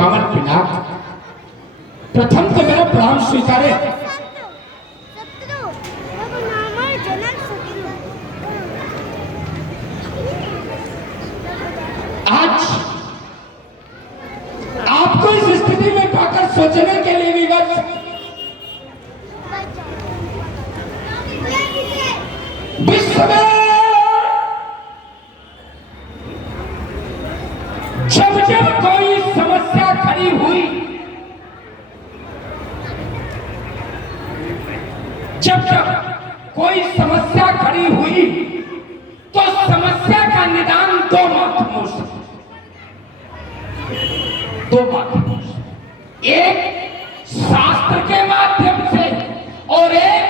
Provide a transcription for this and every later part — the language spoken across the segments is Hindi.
पावन पिनाक, प्रथम तो मेरा प्रणाम स्वीकारे। आज आपको इस स्थिति में पाकर सोचने के लिए विवश विश्व में जब जब कोई समस्या खड़ी हुई, जब जब कोई समस्या खड़ी हुई तो समस्या का निदान दो माध्यमों से, एक शास्त्र के माध्यम से और एक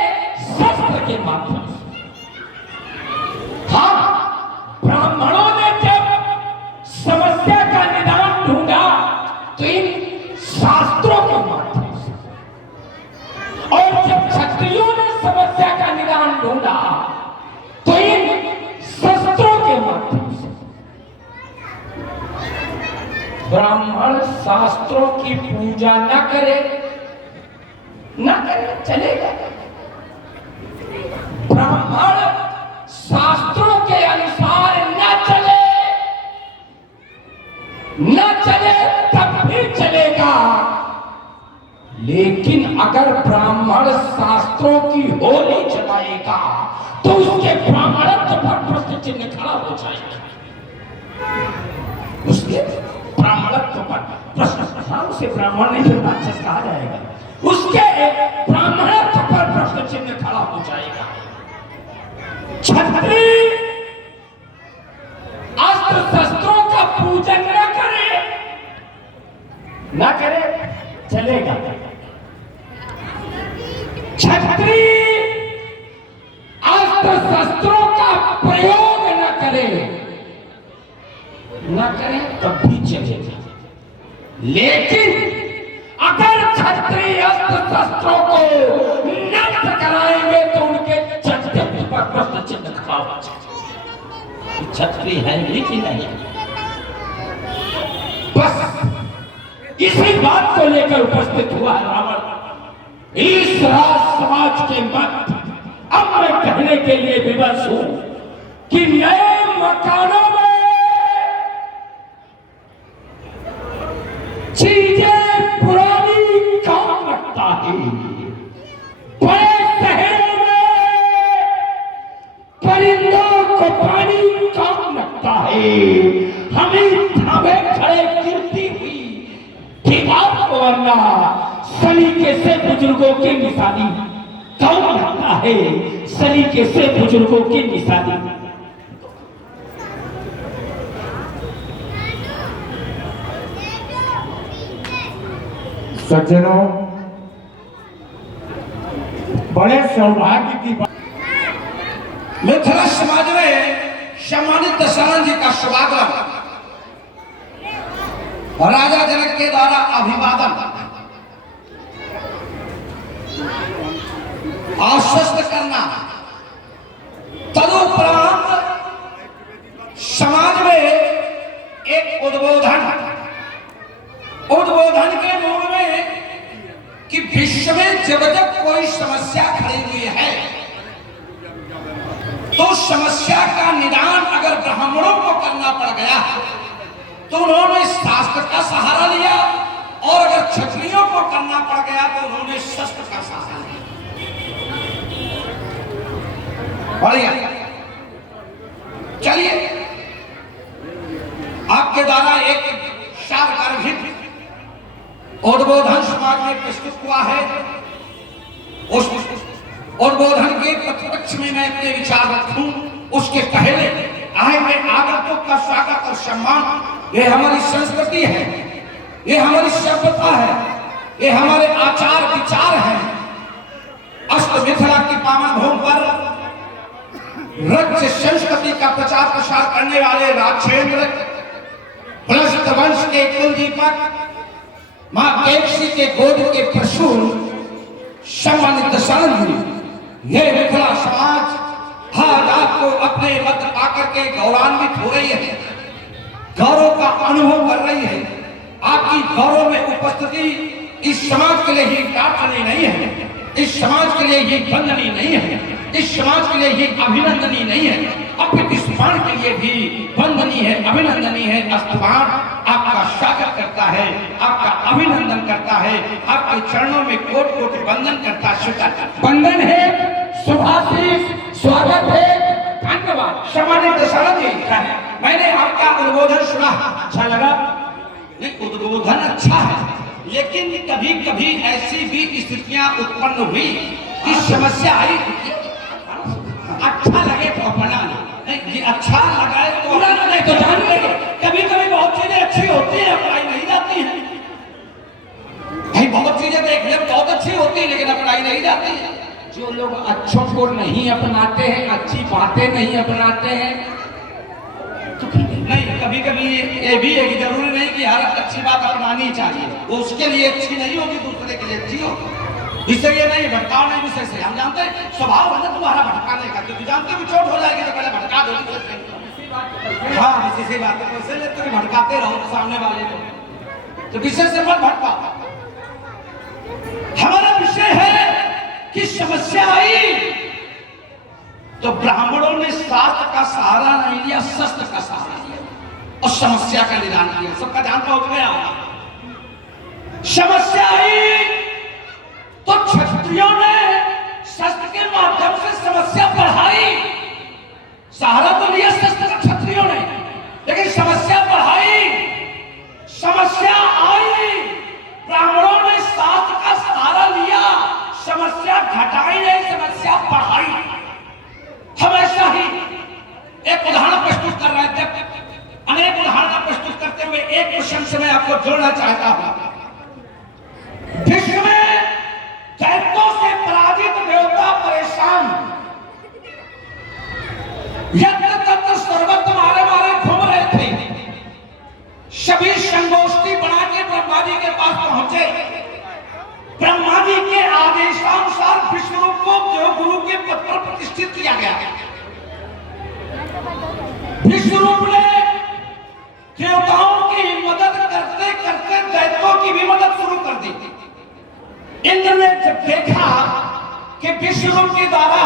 शस्त्र के माध्यम से। हाँ, ब्राह्मणों ने जब समस्या का निदान ढूंढा तो इन शास्त्रों के माध्यम से, और जब क्षत्रियों ने समस्या का निदान ढूंढा तो इन शस्त्रों के माध्यम से। ब्राह्मण शास्त्रों की पूजा न करे चलेगा। ब्राह्मण शास्त्रों के अनुसार न चले तब भी चलेगा, लेकिन अगर ब्राह्मण शास्त्रों की होली जमाएगा तो उसके ब्राह्मणत्व पर प्रश्न चिन्ह खड़ा हो जाएगा। उसके ब्राह्मणत्व पर प्रश्न, उसे ब्राह्मण नहीं तो राक्षस कहा जाएगा, उसके ब्राह्मणत्व पर प्रश्न चिन्ह खड़ा हो जाएगा। क्षत्रिय अस्त्र शस्त्रों का पूजन न करे चलेगा। क्षत्रिय अस्त्र शस्त्रों का प्रयोग न करे तब भी चलेगा, लेकिन अगर क्षत्रिय अस्त्र शस्त्रों को नष्ट कराएंगे तो उनके चरित्र पर प्रश्न चिन्ह खड़ा हो जाएगा। क्षत्रिय है भी कि नहीं? बस इसी बात को लेकर उपस्थित हुआ रावण। इस राज समाज के मत अब मैं कहने के लिए विवश हूं कि नए मकानों में चीजें पुरानी कौन रखता है, बड़े शहरों में परिंदों को पानी कौन रखता है, हमें ढाबे खड़े गिरती हुई दीवार को वरना सलीके से बुजुर्गों की निशानी कौन रखता है, सलीके से बुजुर्गों की निशानी। सज्जनों, बड़े सौभाग्य की बात, मिथिला समाज में सम्मानित दशरथ जी का स्वागत राजा जनक के द्वारा अभिवादन आश्वस्त करना, तदुपरांत समाज में एक उद्बोधन के रूप में कि विश्व में जब जब कोई समस्या खड़ी हुई है तो समस्या का निदान अगर ब्राह्मणों को करना पड़ गया तो उन्होंने शास्त्र का सहारा लिया, और अगर क्षत्रियों को करना पड़ गया तो उन्होंने शस्त्र का सहारा लिया। बढ़िया, चलिए आपके द्वारा एक सारगर्भित उद्बोधन समाज में प्रस्तुत हुआ है। उस उद्बोधन के प्रतिपक्ष में मैं अपने विचार रखूं, उसके पहले आए हुए आगंतुक का स्वागत और सम्मान, ये हमारी संस्कृति है, ये हमारी सभ्यता है, ये हमारे आचार विचार हैं। अष्ट मिथिला की पावन भूमि पर रज संस्कृति का प्रचार प्रसार करने वाले राजेंद्र भ्रष्ट वंश के कुलदीपक मां केकसी के गोद के प्रसून सम्मानित दशरथ जी, ये मिथिला समाज आज आपको अपने मत पाकर के गौरवान्वित हो रही है, गौरव का अनुभव कर रही है। आपकी गौरव में उपस्थिति इस समाज के लिए ही प्रार्थनीय नहीं है, इस समाज के लिए ये वंदनीय नहीं है, इस समाज के लिए ये अभिनंदनीय नहीं है, अपितु इस बाण के लिए भी वंदनीय है, अभिनंदनीय है। स्तुवान आपका स्वागत करता है, आपका अभिनंदन करता है, आपके चरणों में कोटि कोटि वंदन करता, स्वीकार करता। वंदन है, शुभाशीष, स्वागत है, धन्यवाद। सम्मानित दशरथ जी, मैंने आपका उद्बोधन सुना, अच्छा लगा? नहीं, उद्बोधन अच्छा है, लेकिन कभी कभी ऐसी भी स्थितियां उत्पन्न हुई कि समस्या आई। अच्छा लगे तो अपना नहीं, ये अच्छा लगा तो नहीं तो जान लेंगे। कभी कभी बहुत चीजें अच्छी होती हैं, अपनाई नहीं जाती है। भाई बहुत चीजें देख ले बहुत अच्छी होती है, लेकिन अपनाई नहीं जाती है। जो लोग अच्छों को नहीं अपनाते हैं, अच्छी बातें नहीं अपनाते हैं, तो नहीं, कभी कभी ये भी है कि जरूरी नहीं कि हर अच्छी बात अपनानी चाहिए, वो उसके लिए अच्छी नहीं होगी, दूसरे के लिए अच्छी होगी। इससे ये नहीं भटकाओ नहीं विषय से, हम जानते हैं स्वभाव है ना तुम्हारा भटकाने का, क्योंकि जानते हो चोट हो जाएगी तो पहले भटका दो। हाँ, इसी से बात है, वैसे लेते तो भटकाते रहो सामने वाले को, तो विषय से मत भटकाओ। हमारा विषय है कि समस्या आई तो ब्राह्मणों ने शास्त्र का सहारा नहीं लिया, शस्त्र का सहारा लिया और समस्या का निदान किया। सबका ध्यान पहुंच गया। समस्या आई तो क्षत्रियों ने शस्त्र के माध्यम से समस्या बढ़ाई। सहारा तो लिया शस्त्र का क्षत्रियों ने, लेकिन समस्या बढ़ाई। समस्या आई, ब्राह्मणों ने शास्त्र का सहारा लिया, समस्या घटाई नहीं, समस्या बढ़ाई। हमेशा ही एक उदाहरण प्रस्तुत कर रहे थे, अनेक उदाहरण प्रस्तुत करते हुए एक प्रश्न से मैं आपको जोड़ना चाहता हूं। विश्व में दैत्यों से पराजित देवता परेशान, यज्ञ तंत्र सर्वत्र मारे मारे घूम रहे थे। सभी संगोष्ठी बना के ब्रह्मा जी के पास पहुंचे। ब्रह्मा जी के आदेशानुसार विष्णुरूप को देवगुरु के पद पर प्रतिष्ठित किया गया। विष्णुरूप ने देवताओं की मदद करते करते दैत्यों की भी मदद शुरू कर दी। इंद्र ने जब देखा कि विष्णुरूप के द्वारा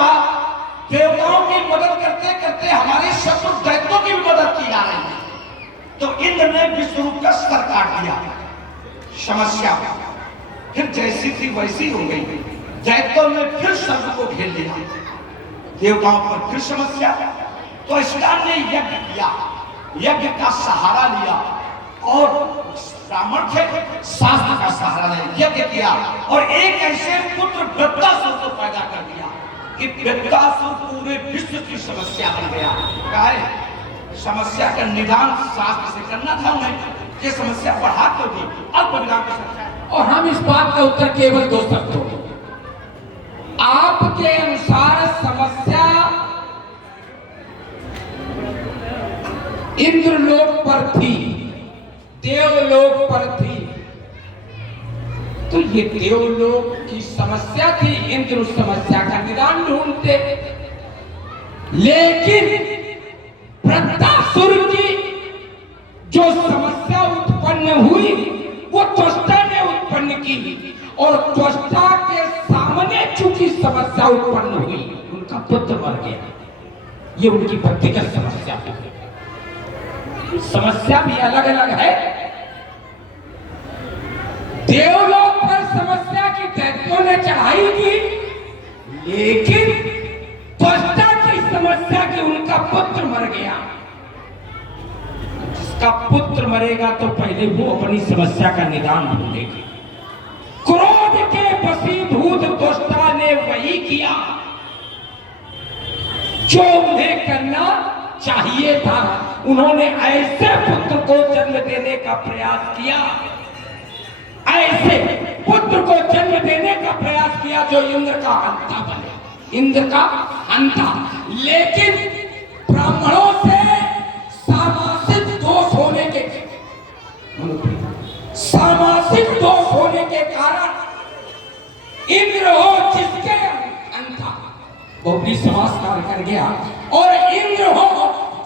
देवताओं की मदद करते करते हमारे शत्रु दैत्यों की भी मदद की जा रही है, तो इंद्र ने विष्णुरूप का सर काट दिया। समस्या फिर जैसी थी वैसी हो गई। दैत्यों ने फिर सर्व को घेर लिया, देवताओं पर फिर समस्या। तो स्टार ने यज्ञ किया, यज्ञ का सहारा लिया और ब्राह्मण थे, शास्त्र का सहारा लिया, यज्ञ किया और एक ऐसे पुत्र वृत्तासुर को पैदा कर दिया कि वृत्तासुर पूरे विश्व की समस्या बन गया। कहे समस्या का निदान शास्त्र से करना था उन्हें, ये समस्या बढ़ा तो दी, अल्प निदान कर सकता है। और हम इस बात का उत्तर केवल दो शब्दों में, आपके अनुसार समस्या इंद्रलोक पर थी, देवलोक पर थी, तो ये देवलोक की समस्या थी, इंद्र उस समस्या का निदान ढूंढते। लेकिन वृत्तासुर की जो समस्या उत्पन्न हुई वो त्वष्टा ने उत्पन्न की, और त्वष्टा के सामने चूंकि समस्या उत्पन्न हुई, उनका पुत्र मर गया। ये उनकी व्यक्तिगत समस्या है। समस्या भी अलग अलग है। देवलोक पर समस्या की दैत्यों ने चढ़ाई की, लेकिन त्वष्टा की समस्या की उनका पुत्र मर गया। जिसका पुत्र मरेगा तो पहले वो अपनी समस्या का निदान ढूंढेगा। क्रोध के वशीभूत त्वष्टा ने वही किया जो उन्हें करना चाहिए था। उन्होंने ऐसे पुत्र को जन्म देने का प्रयास किया, ऐसे पुत्र को जन्म देने का प्रयास किया जो इंद्र का अंता बने, इंद्र का अंता। लेकिन ब्राह्मणों से सामाजिक दोष होने के कारण इंद्र हो जिसके अंता, वो भी समास कार्य कर गया, और इंद्र हो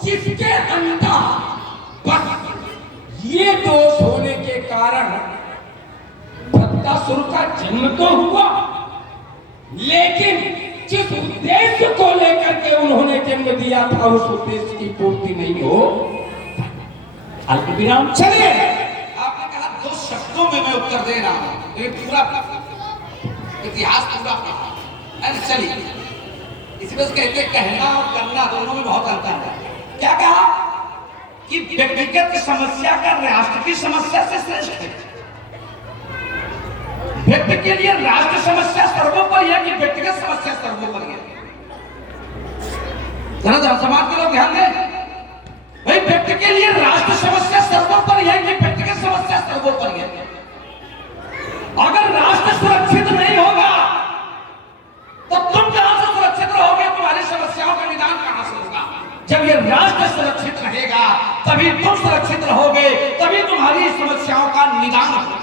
जिसके अंता, बस ये दोष होने के कारण भक्तासुर का जन्म तो हुआ, लेकिन जिस उद्देश्य को लेकर के उन्होंने जन्म दिया था उस उद्देश्य की पूर्ति नहीं हो। अल्प विराम। चलिए, आपने कहा 2 शब्दों में मैं उत्तर दे रहा हूं, ये पूरा इतिहास पूरा पढ़ा। अरे चलिए, इसमें कहते कहना और करना दोनों में बहुत अंतर है। क्या कहा कि व्यक्तिगत समस्या का राष्ट्र की समस्या से श्रेष्ठ है। व्यक्ति के लिए राष्ट्र समस्या सर्वोपरि है कि व्यक्तिगत समस्या सर्वोपरि है? जरा समाज के लोग ध्यान दें भाई, व्यक्ति के लिए राष्ट्र समस्या सर्वोपरि है कि व्यक्तिगत समस्या सर्वोपरि है? अगर राष्ट्र सुरक्षित नहीं होगा तो तुम कहां से सुरक्षित रहोगे? तुम्हारी समस्याओं का निदान कहां से होगा? जब ये राष्ट्र सुरक्षित रहेगा तभी तुम सुरक्षित रहोगे, तभी तुम्हारी समस्याओं का निदान होगा।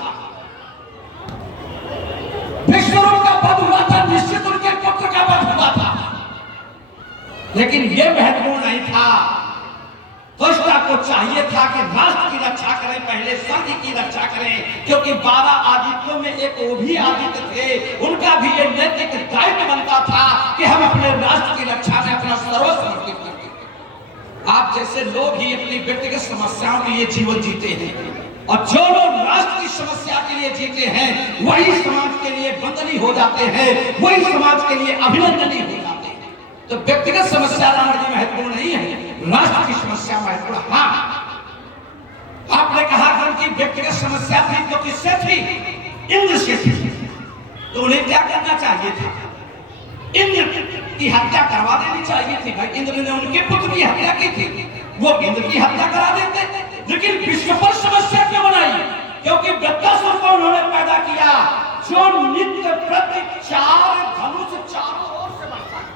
विश्वरूप का वध हुआ था, निश्चित उनके पुत्र का वध हुआ था, लेकिन यह महत्वपूर्ण नहीं था। दुष्टा को चाहिए था कि राष्ट्र की रक्षा करें, पहले स्वर्ग की रक्षा करें, क्योंकि 12 आदित्यों में एक वो भी आदित्य थे, उनका भी ये नैतिक दायित्व बनता था कि हम अपने राष्ट्र की रक्षा में अपना सर्वस्व समर्पित करें। आप जैसे लोग ही अपनी व्यक्तिगत समस्याओं के लिए जीवन जीते हैं, और जो लोग राष्ट्र की समस्या के लिए जीते हैं वही समाज के लिए बंधनी हो जाते हैं, वही समाज के लिए अभिनंदनीय हो जाते हैं। तो व्यक्तिगत समस्या रावण जी महत्वपूर्ण नहीं है, राष्ट्र की समस्या महत्वपूर्ण। हाँ, आपने कहा कि उनकी व्यक्तिगत समस्या थी तो किससे थी? इंद्र से थी। तो उन्हें क्या करना चाहिए था? इंद्र की हत्या करवा देनी चाहिए थी। भाई, इंद्र ने उनके पुत्र की हत्या की थी, वो इंद्र की हत्या करा देते। लेकिन विश्व पर समस्या क्यों बनाई? क्योंकि वृत्तासुर को उन्होंने पैदा किया जो नित्य प्रति 4 धनुष चारों ओर से बढ़ता है,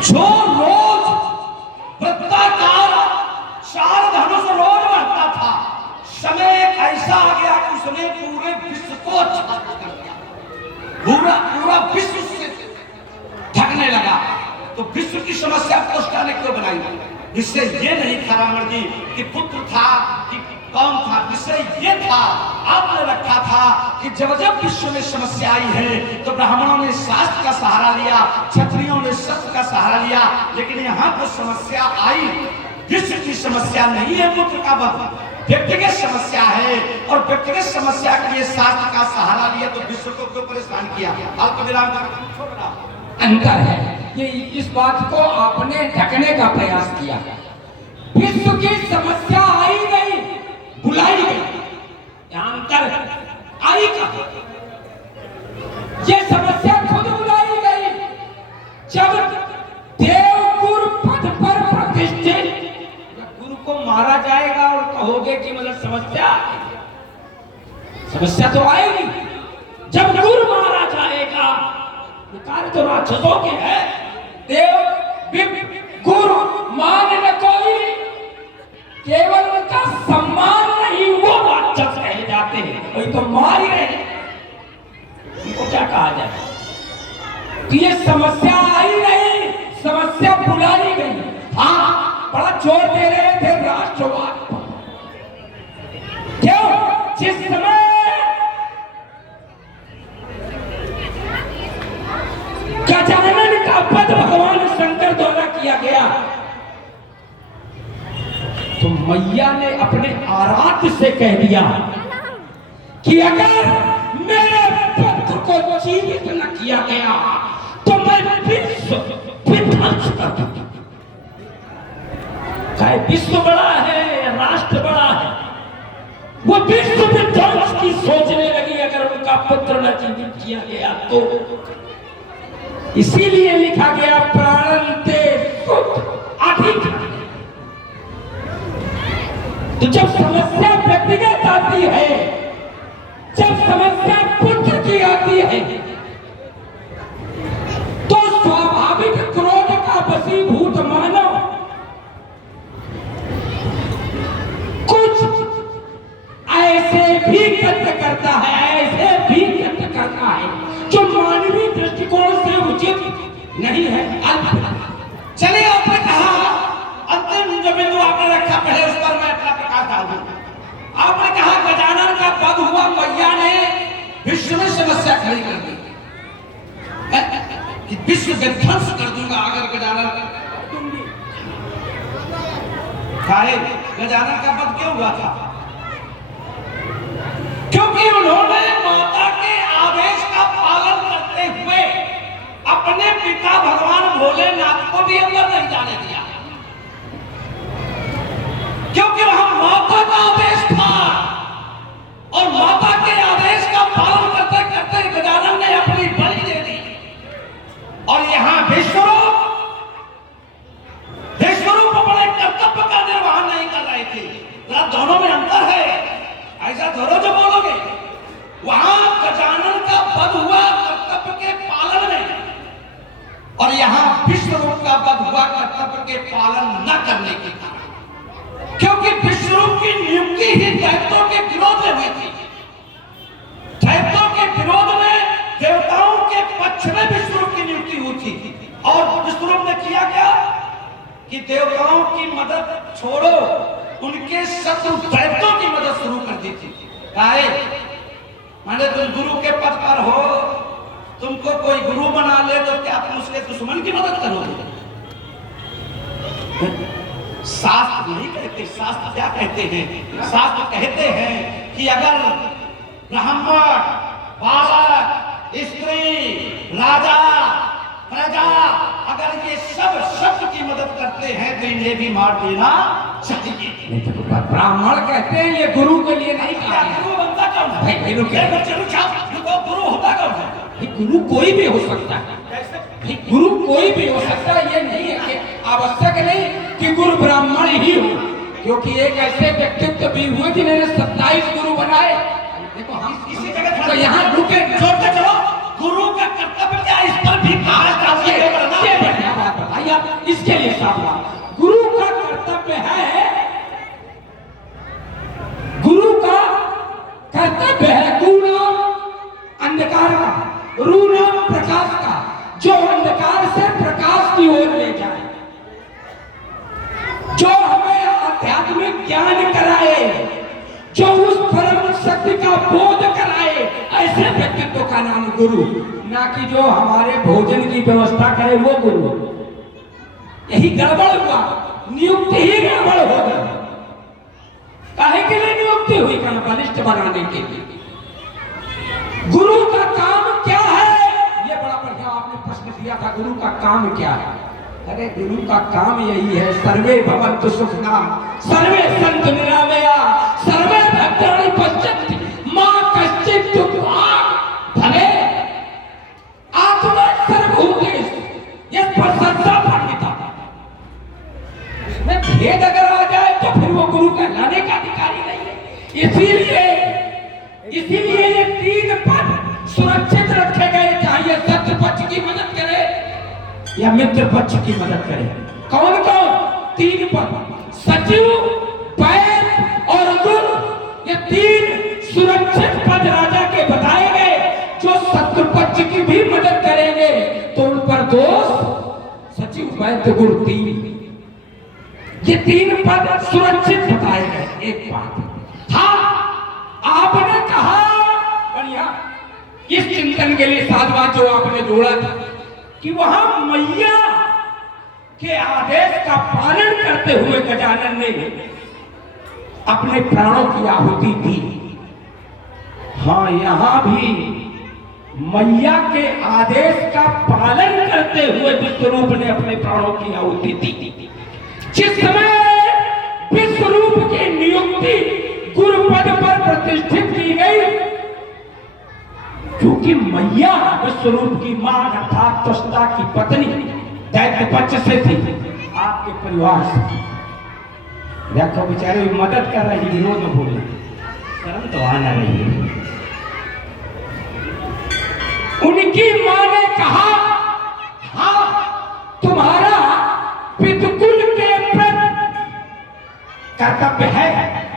जो रोज वृत्ताकार 4 धनुष रोज बढ़ता था। समय एक ऐसा आ गया कि उसने पूरे विश्व को आच्छादित कर दिया, पूरा विश्व से ढकने लगा। तो विश्व की समस्या पुष्टा ने क्यों बनाई? जिससे ये नहीं था रावण जी कि पुत्र था कि कौन था, जिससे ये था आपने रखा था कि जब जब विश्व में समस्या आई है तो ब्राह्मणों ने शास्त्र का सहारा लिया, क्षत्रियों ने शस्त्र का सहारा लिया, लेकिन यहाँ तो समस्या आई, विश्व की समस्या नहीं है पुत्र का वध, व्यक्तिगत समस्या है, और व्यक्तिगत समस्या के लिए शास्त्र का सहारा लिया तो विश्व को क्यों परेशान किया? अल्प विराम अंतर है। ये इस बात को आपने ढकने का प्रयास किया। विश्व की समस्या आई नहीं, बुलाई गई। यहाँ अंतर आई का, ये समस्या खुद बुलाई गई। जब देवगुरु पद पर प्रतिष्ठित गुरु को मारा जाएगा और कहोगे कि मतलब समस्या तो आएगी। जब गुरु मारा जाएगा, कार्य तो राक्षसों के है, देव गुरु मान न कोई, केवल उनका सम्मान नहीं, वो राक्षस कहे जाते हैं, वही तो मार ही रहे। इनको क्या कहा जाए कि ये समस्या आई नहीं, समस्या बुलाई गई। हाँ, बड़ा जोर दे रहे थे राष्ट्रवाद पर। क्यों? जिस समय गजानन का पद भगवान शंकर द्वारा किया गया तो मैया ने अपने आराध्य से कह दिया कि अगर मेरे पुत्र को जीवित न किया गया तो मैं विश्व विध्वंस कर दूंगा। चाहे विश्व बड़ा है, राष्ट्र बड़ा है, वो विश्व विध्वंस की सोचने लगी अगर उनका पुत्र न जीवित किया गया तो। इसीलिए लिखा गया प्राणन्ते सुत अधिक। तो जब समस्या व्यक्तिगत आती है, जब समस्या पुत्र की आती है, तो स्वाभाविक क्रोध का वशीभूत मानव कुछ ऐसे भी कृत्य करता है, ऐसे भी कृत्य करता है जो मानवीय दृष्टिकोण से उचित नहीं है। चलिए, आपने कहा अंतिम जो बिंदु आपने रखा, पहले प्रकाश डाल दूं। आपने कहा गजानन का वध हुआ, मैया ने विश्व में समस्या खड़ी कर दी कि विश्व विध्वंस कर दूंगा अगर गजानन गजानन का वध क्यों हुआ था? क्योंकि उन्होंने माता के आदेश का पालन करते हुए अपने पिता भगवान भोलेनाथ को भी अंदर नहीं जाने दिया, क्योंकि वहां माता का आदेश था और माता के आदेश का पालन करते करते गजानन ने अपनी बलि दे दी। और यहां विश्वरूप अपने कर्तव्य का निर्वहन नहीं कर रहे थे। दोनों में अंतर है, ऐसा थोड़ा जो बोलोगे। वहां गजानन का वध हुआ कर्तव्य के पालन में, और यहां विश्वरूप का वध हुआ कर्तव्य के पालन न करने के कारण, क्योंकि विश्वरूप की नियुक्ति ही दैत्यों के विरोध में हुई थी। दैत्यों के विरोध में देवताओं के पक्ष में विश्वरूप की नियुक्ति हुई थी। और विश्वरूप ने किया क्या कि देवताओं की मदद छोड़ो, उनके शत्रु दैत्यों की मदद शुरू कर दी थी। माने तुम गुरु के पद पर हो, तुमको कोई गुरु बना ले तो क्या तुम उसके दुश्मन की मदद करोगे? शास्त्र नहीं कहते। शास्त्र क्या कहते हैं? शास्त्र कहते हैं कि अगर ब्राह्मण, बालक, स्त्री, राजा, प्रजा अगर ये सब शब्द की मदद करते हैं तो इन्हें भी मार देना चाहिए। ब्राह्मण कहते हैं, ये गुरु के लिए नहीं कहा। गुरु बनता कौन है? भाई गुरु होता कौन है? गुरु कोई भी हो सकता है। गुरु कोई भी हो सकता है, ये नहीं है कि आवश्यक नहीं कि गुरु ब्राह्मण ही हो, क्योंकि एक ऐसे व्यक्तित्व भी हुए जिन्होंने 27 गुरु बनाए। देखो हम इसी जगह तो यहाँ रुके, छोड़ते चलो। गुरु का कर्तव्य क्या, इस पर भी बढ़िया बात बताइए आप। इसके लिए साफ बात, गुरु का कर्तव्य है, गुरु का कर्तव्य है गुण अंधकार का, रून प्रकाश का, जो अंधकार से प्रकाश की ओर ले जाए, जो हमें आध्यात्मिक ज्ञान कराए, जो उस परम शक्ति का बोध कराए, ऐसे व्यक्तित्व का नाम गुरु, ना कि जो हमारे भोजन की व्यवस्था करे वो गुरु। यही गड़बड़ हुआ, नियुक्ति ही गड़बड़ हो गई। काहे के लिए नियुक्ति हुई? कारण बलिष्ठ बनाने के लिए। गुरु का काम क्या है? ये बड़ा बढ़िया आपने प्रश्न किया था, गुरु का काम क्या है? अरे गुरु का काम यही है, सर्वे भवन्तु सुखिनः, सर्वे सन्तु निरामया, सर्वे भद्राणि पश्यन्ति, मा कश्चित् दुःखभाग् भवेत्, आत्मा सर्वभूतेषु यत्प्रसादा पंडिता। इसमें भेद अगर आ जाए तो फिर वो गुरु कहलाने का अधिकारी नहीं है। इसीलिए ये 3 पद सुरक्षित रखे गए, चाहे शत्रु पक्ष की मदद करे या मित्र पक्ष की मदद करे। कौन कौन? 3 पद, सचिव, वैद्य और गुरु, ये 3 सुरक्षित पद राजा के बताए गए, जो शत्रु पक्ष की भी मदद करेंगे तो उन पर दोष। सचिव, वैद्य, गुरु, 3, ये 3 पद सुरक्षित बताए गए। एक बात, हाँ आपने कहा बढ़िया, इस चिंतन के लिए साधुवाद जो आपने जोड़ा था कि वहां मैया के आदेश का पालन करते हुए गजानन ने अपने प्राणों की आहुति दी। हाँ, यहां भी मैया के आदेश का पालन करते हुए विश्वरूप ने अपने प्राणों की आहुति दी। जिस समय विश्वरूप की नियुक्ति गुरुपद पर प्रतिष्ठित की गई, क्योंकि मैया विश्वरूप की मां अर्थात त्वष्टा की पत्नी दैत्य पक्ष से थी, आपके परिवार से। देखो बेचारे मदद कर रही, विरोध में बोले, शर्म तो आना रही है। उनकी मां ने कहा, हाँ तुम्हारा पितकुल के प्रति कर्तव्य है,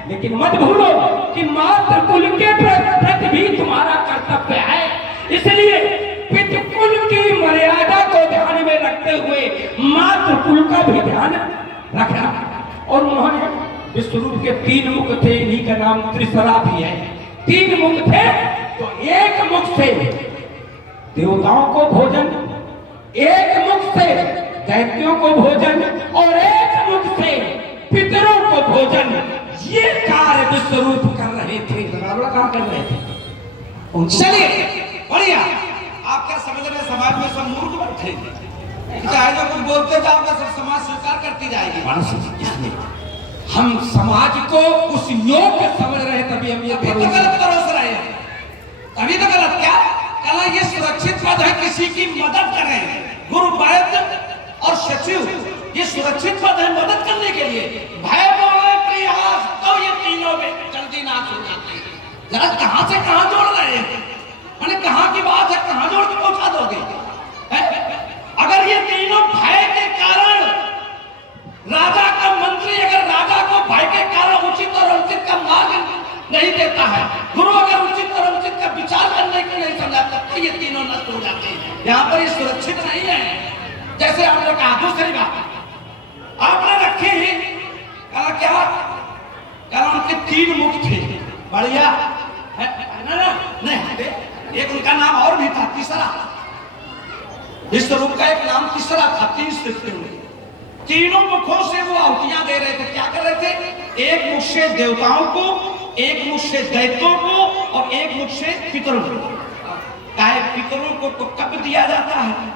लेकिन मत भूलो कि मातृकुल के प्रति भी तुम्हारा कर्तव्य है। इसलिए पितृकुल की मर्यादा को ध्यान में रखते हुए मातृकुल का भी ध्यान रखना। और उन्होंने विश्वरूप के 3 मुख थे, इन्हीं का नाम त्रिशरा भी है। 3 मुख थे तो एक मुख से देवताओं को भोजन, एक मुख से दैत्यों को भोजन और एक मुख से पितरों को भोजन। ये कार्य विश्वरूप कर रहे थे। कहाँ कर रहे थे? चलिए बढ़िया। आप क्या समझ रहे समाज में सब मूर्ख बैठे, चाहे जो कुछ बोलते जाओगे सब समाज स्वीकार करती जाएगी। इसलिए हम समाज को उस योग्य समझ रहे, तभी हम ये अभी तो गलत परोस रहे हैं, अभी तो गलत। क्या कला ये सुरक्षित पद है, किसी की मदद करें। गुरु वैद्य और सचिव ये सुरक्षित पद है मदद करने के लिए। भय बोले प्रयास तो ये तीनों में जल्दी नाश हो जाते हैं। जरा कहां से कहां जोड़ रहे हैं, मैंने कहां की बात है कहां जोड़ के पहुंचा दोगे? अगर ये तीनों भय के कारण, राजा का मंत्री अगर राजा को भय के कारण उचित और अनुचित का मार्ग नहीं देता है, गुरु अगर उचित और अनुचित का विचार करने के नहीं समझाता, तो ये तीनों नष्ट हो जाते हैं। यहाँ पर ये सुरक्षित नहीं है। जैसे आपने कहा, दूसरी बात आपने रखी कहा क्या, कहा उनके 3 मुख थे। बढ़िया है ना? नहीं, एक उनका नाम और भी था, तीसरा। विश्वरूप का एक नाम तीसरा था। 3 सिर हुए, तीनों मुखों से वो आहुतियां दे रहे थे। क्या कर रहे थे? एक मुख से देवताओं को, एक मुख से दैत्यों को और एक मुख से पितरों को। काहे पितरों को तो कब दिया जाता है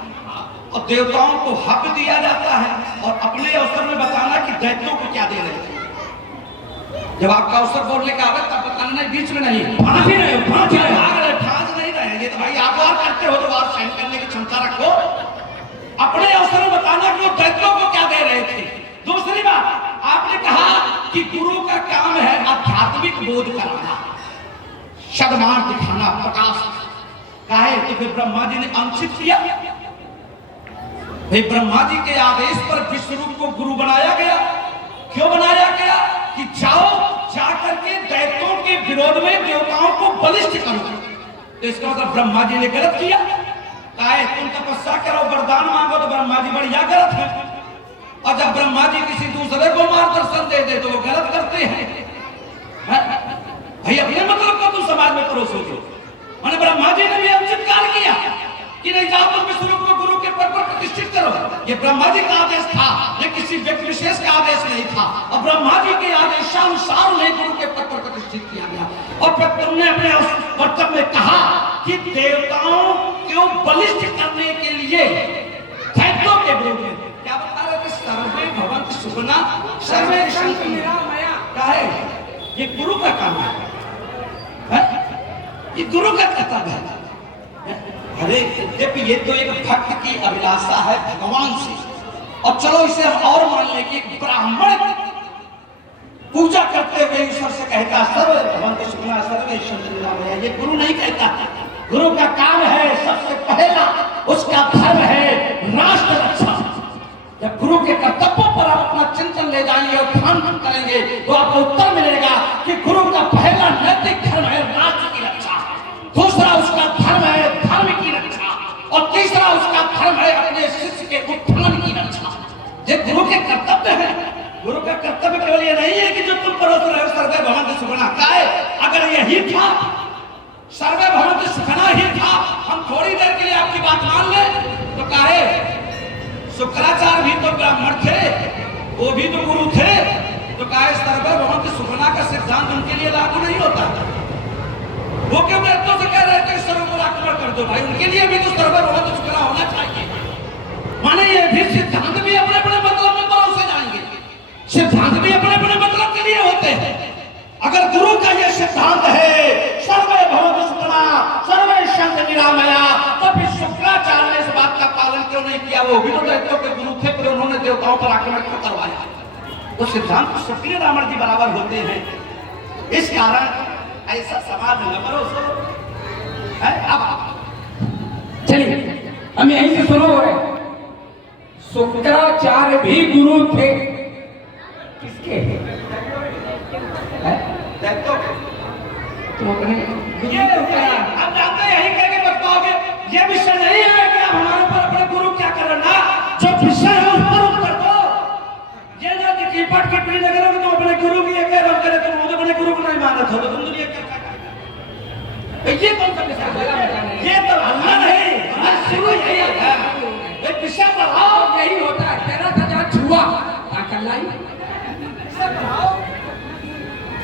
और देवताओं को हक दिया जाता है, और अपने अवसर में बताना कि दैत्यों को क्या दे रहे थे। जब आपका अवसर बोलने का आवे तब बताना नहीं, बीच में नहीं। फांस ही रहे, फांस ही रहे, फांस नहीं रहे। ये तो भाई आप वार करते हो तो वार सहन करने की क्षमता रखो। अपने अवसर में बताना कि वो दैत्यों को क्या दे रहे थे। दूसरी बात आपने कहा कि गुरु का काम है आध्यात्मिक बोध कराना, सद्मार्ग दिखाना, प्रकाश। काहे? तो फिर ब्रह्मा जी ने अंकित किया। भाई ब्रह्मा जी के आदेश पर विश्वरूप को गुरु बनाया गया। क्यों बनाया गया? कि जाओ जाकर के दैत्यों के विरोध में देवताओं को बलिष्ठ करो। तो इसका मतलब ब्रह्मा जी ने गलत किया। काहे? तुम तपस्या करो, वरदान मांगो, तो ब्रह्मा जी बढ़िया गलत है। और जब ब्रह्मा जी किसी दूसरे को मार्गदर्शन दे दे तो वो गलत करते हैं। भाई अपने मतलब को तुम समाज में परोसोगे। मैंने ब्रह्मा जी ने भी अनुचित कार्य किया कि नहीं जाओ तुम विश्वरूप को गुरु के पद पर प्रतिष्ठित करो। ये ब्रह्मा जी का आदेश था, ये किसी व्यक्ति विशेष का आदेश नहीं था। और ब्रह्मा जी के आदेशानुसार उन्हें गुरु के पद पर प्रतिष्ठित किया गया। और फिर तुमने अपने वक्तव्य में कहा कि देवताओं को बलिष्ठ करने के लिए दैत्यों के विरोध में क्या बता रहे थे? सर्वे भवन्तु सुखिनः सर्वे सन्तु निरामया। क्या है? ये गुरु का काम है, ये गुरु का कर्तव्य है। अरे जब ये तो एक भक्त की अभिलाषा है भगवान से, और चलो इसे हम और मान लें कि ब्राह्मण पूजा करते हुए ईश्वर से कहता सर्वे भवन्तु सुखिनः सर्वे सन्तु निरामया। ये गुरु नहीं कहता। गुरु का काम है सबसे पहला, उसका धर्म है राष्ट्र रक्षा। जब गुरु के कर्तव्यों पर आप अपना चिंतन ले जाएंगे और ध्यान करेंगे तो आपको उत्तर मिलेगा कि गुरु का पहला नैतिक धर्म है राष्ट्र की रक्षा, दूसरा उसका धर्म है धर्म की रक्षा, और तीसरा उसका धर्म है अपने शिष्य के उत्थान की रक्षा। ये गुरु के कर्तव्य है। गुरु का कर्तव्य केवल ये नहीं है कि जो तुम परोस रहे हो सर्वे भवन्तु सुखिनः। काहे? अगर यही था, सर्वे भवन्तु सुखिनः ही था, हम थोड़ी देर के लिए आपकी बात मान ले तो काहे? शुक्राचार्य भी तो ब्राह्मण थे, वो भी तो गुरु थे, तो काहे सर्वे भवन्तु सुखिनः का सिद्धांत उनके लिए लागू नहीं होता? वो क्यों दैत्यों से कह रहे थे सर्व पर आक्रमण कर दो? भाई उनके लिए भी तो सर्वे भवन्तु सुखिनः होना चाहिए। माने ये भी सिद्धांत भी अपने अपने मतलब में परोसे जाएंगे, सिद्धांत भी अपने अपने मतलब के लिए होते हैं। अगर गुरु का ये सिद्धांत है सर्वे भवन्तु सुखिनः सर्वे सन्तु निरामया, तो फिर शुक्राचार्य ने इस बात का पालन क्यों नहीं किया? वो भी तो दैत्यों के गुरु थे, फिर उन्होंने देवताओं पर आक्रमण क्यों करवाया? तो सिद्धांत सत्य रावण जी बराबर होते हैं। इस कारण ऐसा समाज न परोसो। अब चलिए हम यहीं से शुरू हो रहे। शुक्राचार्य भी गुरु थे। किसके? दैत्यों के। तुम अपने ये आप जानते हैं यही कह के बच पाओगे। ये विषय नहीं है कि आप हमारे पर अपने गुरु क्या करना, जो विषय है उस पर उत्तर दो। ये ना कि कीपट की पीढ़ी करोगे तो अपने गुरु की एक रब करे तुम मुझे बड़े गुरु को नहीं मानत हो तो तुम दुनिया क्या ये कौन सा विषय है? ये तो अल्लाह नहीं बस शुरू यही है ये विषय बढ़ाओ यही होता है तेरा सजा छुआ ताकलाई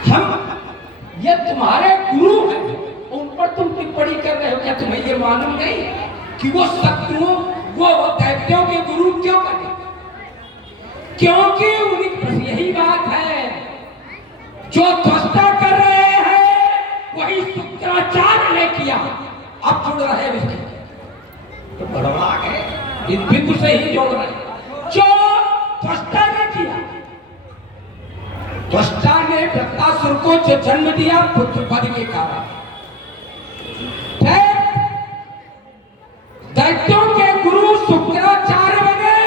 हम ये तुम्हारे गुरु हैं उन पर तुम टिप्पणी कर रहे हो क्या तुम्हें ये मालूम नहीं कि वो शत्रुओं वो दैत्यों के गुरु क्यों बने क्योंकि उनकी यही बात है जो ध्वस्ता कर रहे हैं वही शुक्राचार्य ने किया अब जुड़ रहे हैं तो बड़बड़ा के इस बिंदु से ही जोड़ रहे हैं जो ध्वस्ता ने किया ध्वस्ता ने वृत्तासुर को जो जन्म दिया पुत्र पद के कारण दैत्यों के गुरु शुक्राचार्य बने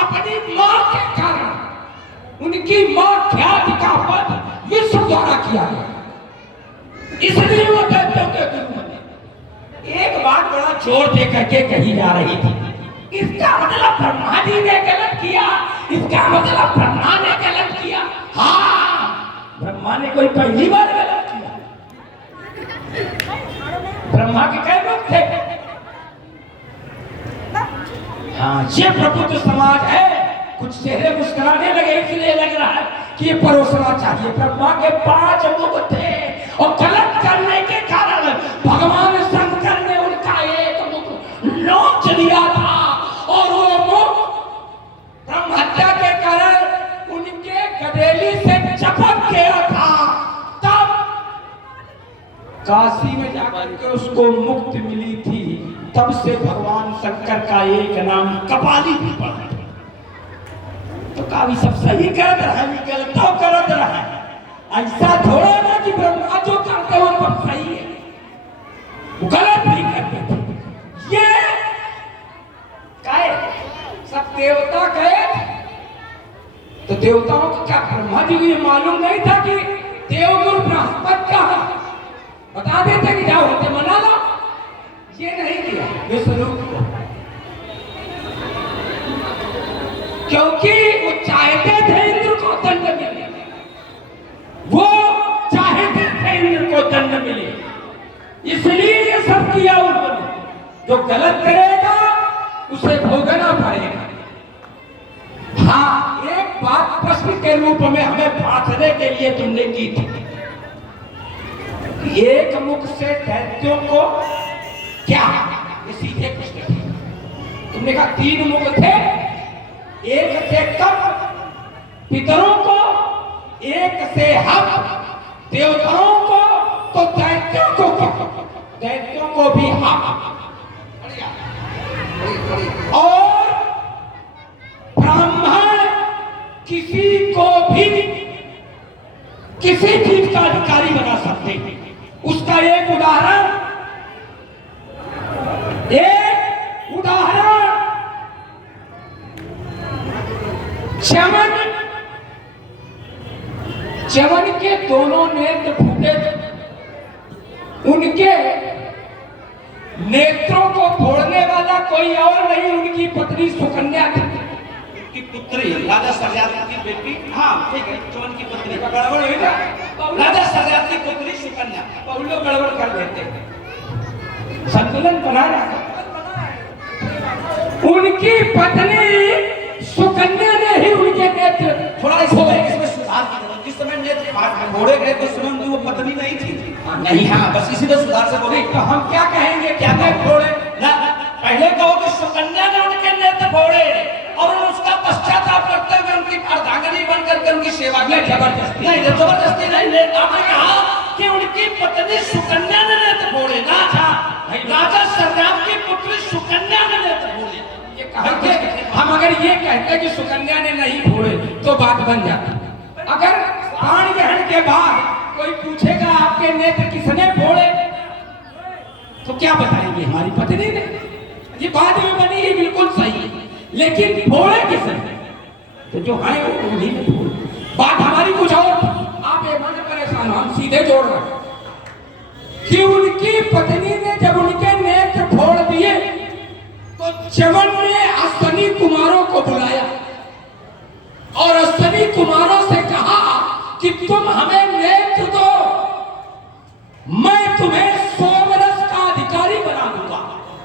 अपनी मां के कारण उनकी मां ख्याति का पद विश्व द्वारा किया गया इसलिए वो दैत्यों के गुरु बने एक बात बड़ा जोर दे करके कही जा रही थी इसका मतलब ब्रह्मा जी ने गलत किया इसका मतलब ब्रह्मा ने गलत किया हाँ ब्रह्मा ने कोई पहली बार गलत किया ब्रह्मा के कई लोग थे हाँ ये प्रबुद्ध समाज है कुछ चेहरे मुस्कुराने लगे इसलिए लग रहा है कि ये परोसना चाहिए ब्रह्मा के 5 मुख थे और गलत करने के कारण भगवान शंकर ने उनका एक मुख नोच दिया था और वो मुख ब्रह्म हत्या के कारण उनके गदेली से चपक गया था तब काशी में जाकर के उसको मुक्ति मिली थी तब से भगवान शंकर का एक नाम कपाली भी पड़ा तो काफी सब सही करत रहे गलत करत रहे ऐसा थोड़ा ना कि ब्रह्मा जो करते हो सब सही है वो गलत नहीं करते थे ये कहे सब देवता कहे तो देवताओं को क्या ब्रह्मा जी को ये मालूम नहीं था कि देवगुरु बृहस्पति का है बता देते कि जाओ होते मना लो ये नहीं किया विष्णुरूप को क्योंकि वो चाहते थे इंद्र को दंड मिले वो चाहते थे इंद्र को दंड मिले इसलिए ये सब किया उन्होंने जो गलत करेगा उसे भोगना पड़ेगा हाँ एक बात प्रश्न के रूप में हमें बांटने के लिए तुमने की थी एक मुख से दैत्यों को क्या ये सीधे प्रश्न तुमने कहा 3 मुख थे एक से कब पितरों को एक से हम देवताओं को तो दैत्यों को दैत्यों को भी हम और ब्राह्मण किसी को भी किसी चीज का अधिकारी बना सकते हैं उसका एक उदाहरण च्यवन के दोनों नेत्र फूटे उनके नेत्रों को फोड़ने वाला कोई और नहीं उनकी पत्नी सुकन्या थी की पुत्री राजा सरियाती की बेटी हाँ ठीक है च्यवन की पत्नी गड़बड़ हुई ना राजा सरियाती की पुत्री सुकन्या बहुत लोग गड़बड़ कर देते संतुलन बना रहा उनकी पत्नी सुकन्या ने ही उनके नेत्र थोड़ा इसमें सुधार की जरूरत जिस समय नेत्र फोड़े गए तो समय उनकी वो पत्नी नहीं थी नहीं हाँ बस इसी में सुधार से बोले तो हम क्या कहेंगे क्या नेत्र फोड़े ना पहले कहो कि सुकन्या ने उनके नेत्र फोड़े और उसका पश्चाताप करते हुए उनकी अर्धांगिनी बनकर के उनकी सेवा की जबरदस्ती नहीं जबरदस्ती नहीं आपने कहा कि उनकी पत्नी सुकन्या ने नेत्र फोड़े ना था राजा सरदार की पुत्री सुकन्या ने नेत्र फोड़े ये कहेंगे हम अगर ये कहते कि सुकन्या ने नहीं फोड़े तो बात बन जाती अगर प्राण ग्रहण के बाद कोई पूछेगा आपके नेत्र किसने फोड़े तो क्या बताएंगे हमारी पत्नी ने ये बात में बनी ये बिल्कुल सही है लेकिन फोड़े किसने तो जो है उन्हीं ने फोड़े बात हमारी कुछ और आप ये मन परेशान हम सीधे जोड़ रहे कि उनकी पत्नी ने जब उनके नेत्र फोड़ दिए तो च्यवन ने अश्वनी कुमारों को बुलाया और अश्वनी कुमारों से कहा कि मैं तुम्हें सोमरस का अधिकारी बना दूंगा।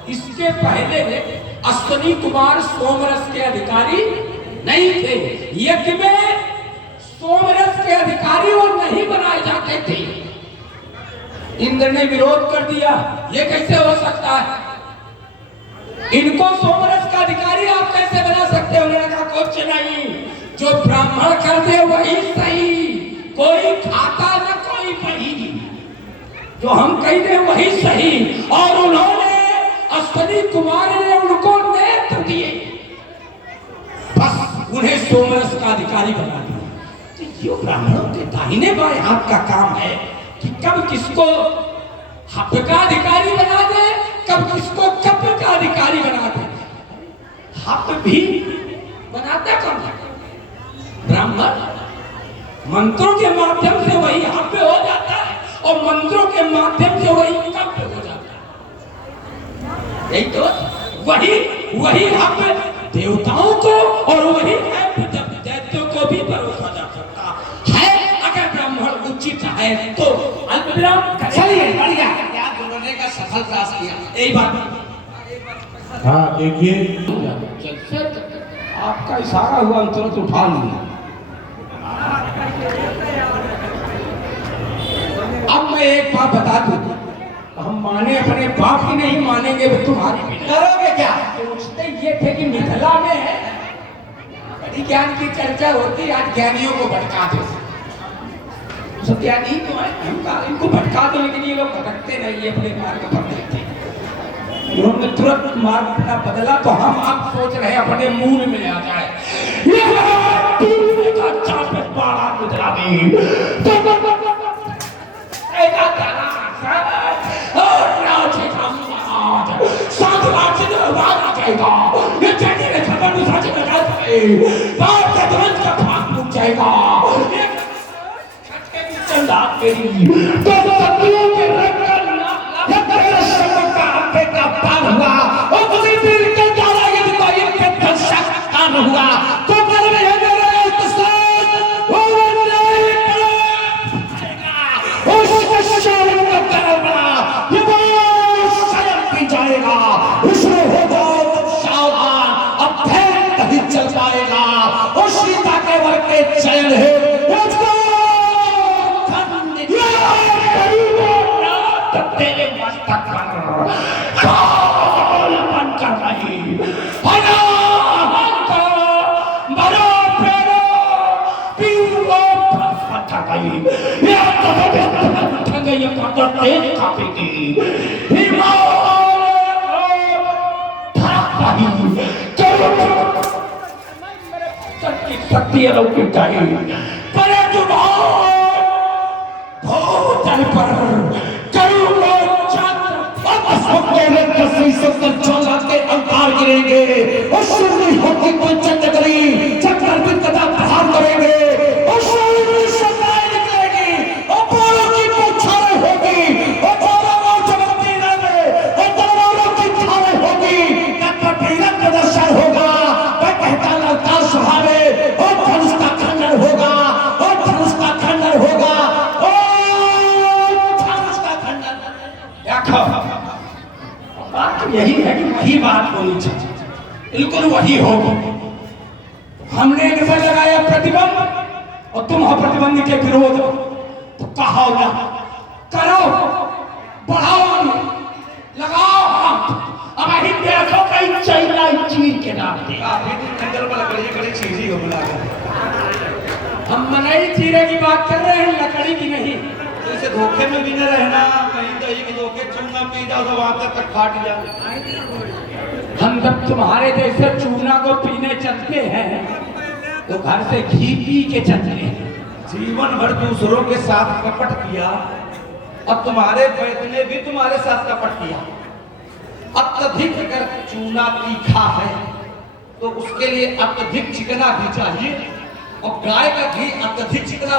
इसके पहले अश्वनी कुमार सोमरस के अधिकारी नहीं थे। यज्ञ में सोमरस के अधिकारी वो नहीं बनाए जाते थे। इंद्र ने विरोध कर दिया, ये कैसे हो सकता है, इनको सोमरस का अधिकारी आप कैसे बना सकते हो? उन्होंने कहा कुछ नहीं, जो ब्राह्मण कर दे वही सही, कोई खाता न कोई पही, जो हम कह दे वही सही। और उन्होंने अश्वनी कुमार ने उनको नेत्र दिए, बस उन्हें सोमरस का अधिकारी बना दिया। तो ये ब्राह्मणों के दाहिने बाएं हाथ का काम है कि कब किसको हक का अधिकारी बना दे, कब किसको कप का अधिकारी बना दे। हक भी बनाता कब है? ब्राह्मण मंत्रों के माध्यम से वही हक हो जाता है और मंत्रों के माध्यम से वही कप हो जाता है। यही तो वही हक देवताओं को और वही है दैत्यों को भी परोसा जा सकता है अगर ब्राह्मण उचित है तो। अल्प विराम चलिए बढ़िया, क्या दोनों का सफल प्रयास किया। यही बात। हाँ देखिए, जैसे आपका इशारा हुआ हम तुरंत उठा लिया। अब मैं एक बात बता दूं, हम माने अपने बाप ही नहीं मानेंगे वो तुम्हारी भी करोगे क्या? सोचते ये थे कि मिथिला में बड़ी ज्ञान की चर्चा होती, आज ज्ञानियों को भटका दो। सब ज्ञानी तो है, हम कहा इनको भटका दो, लेकिन ये लोग भटकते नहीं, ये अपने मार्ग पर रहते हैं। उन्होंने तुरंत मार्ग अपना बदला तो हम आप सोच रहे अपने मूल में आ जाए। चल पाएगा और सीता के वर के चयन है तेरे मस्तक पर बनकर रही शक्ति अलौकिक चाहिए अवतार गिरेंगे और सूर्य होती पंचन करी चक्कर की कथा प्रहार करेंगे और सूर्य सदाएं निकलेगी और बालों की बौछारें होगी और बालों चमकती रहेंगे और तलवारों की धारें होगी, कपटीरन प्रदर्शन होगा, वह कहता ललकार सुहावे और धनुष का खंडन होगा और धनुष का खंडन होगा और धनुष का खंडन। देखो बात यही है कि वही बात होनी चाहिए, बिल्कुल वही हो। हमने इन पर लगाया प्रतिबंध और तुम हो प्रतिबंध के विरोध, तो कहो ना, करो, बढ़ाओ, लगाओ हाथ। अब अभी देखो कहीं चैला चीर के नाम दे हम मनई चीरे की बात कर रहे हैं, लकड़ी की नहीं। जैसे धोखे में भी न रहना, कहीं दही के धोखे चूना पी जाओ तो वहां तक फाट जाए। हम जब तुम्हारे जैसे चूना को पीने चलते हैं तो घर से घी पी के चलते हैं। जीवन भर दूसरों के साथ कपट किया, अब तुम्हारे वैद्य ने भी तुम्हारे साथ कपट किया। अत्यधिक अगर चूना तीखा है तो उसके लिए अत्यधिक चिकना भी चाहिए और गाय का घी अत्यधिक चिकना